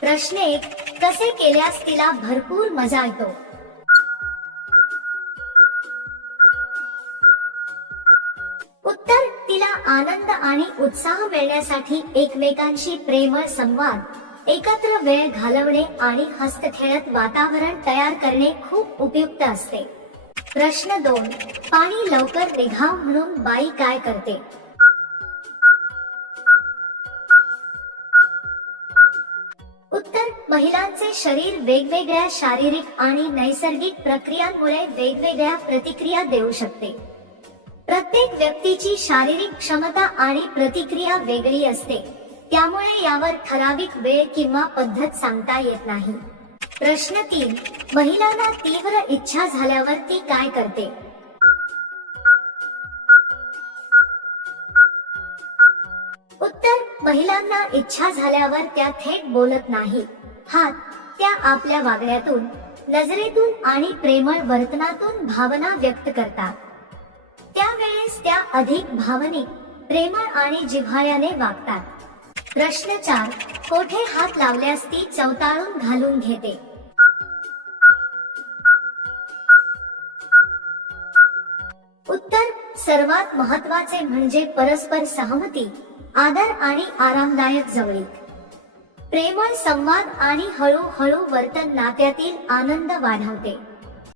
प्रश्न 1. कसे केल्यास तिला भरपूर मजा येतो? उत्तर. तिला आनंद आणि उत्साह मिळण्यासाठी एकमेकांशी प्रेमळ संवाद, एकत्र वेळ घालवणे आणि हसतखेळत वातावरण तयार करणे खूप उपयुक्त असते. प्रश्न 2. पाणी लवकर निघाव म्हणून बाई काय करते? उत्तर. महिलांचे शरीर वेगवेगळ्या शारीरिक आणि नैसर्गिक प्रक्रियांमुळे वेगवेगळ्या प्रतिक्रिया देऊ शकते. प्रत्येक व्यक्तीची शारीरिक क्षमता आणि प्रतिक्रिया वेगळी असते, त्यामुळे यावर ठराविक वेळ किंवा पद्धत सांगता येत नाही. प्रश्न 3. महिलांना तीव्र इच्छा झाल्यावर ती काय करते? उत्तर. महिलांना इच्छा झाल्यावर त्या थेट बोलत नाही. त्या आपल्या वागण्यातून, नजरेतून आणि प्रेमळ वर्तनातून भावना व्यक्त करतात. त्यावेळेस त्या अधिक भावनिक, प्रेमळ आणि जिव्हाळ्याने वागतात. प्रश्न 4. कोठे हात लावल्यास ती चवताळून घालून घेते? उत्तर. सर्वात महत्त्वाचे म्हणजे परस्पर सहमती, आदर आणि आरामदायक जवळीक. प्रेमळ संवाद आणि हळूहळू वर्तन नात्यातील आनंद वाढवते.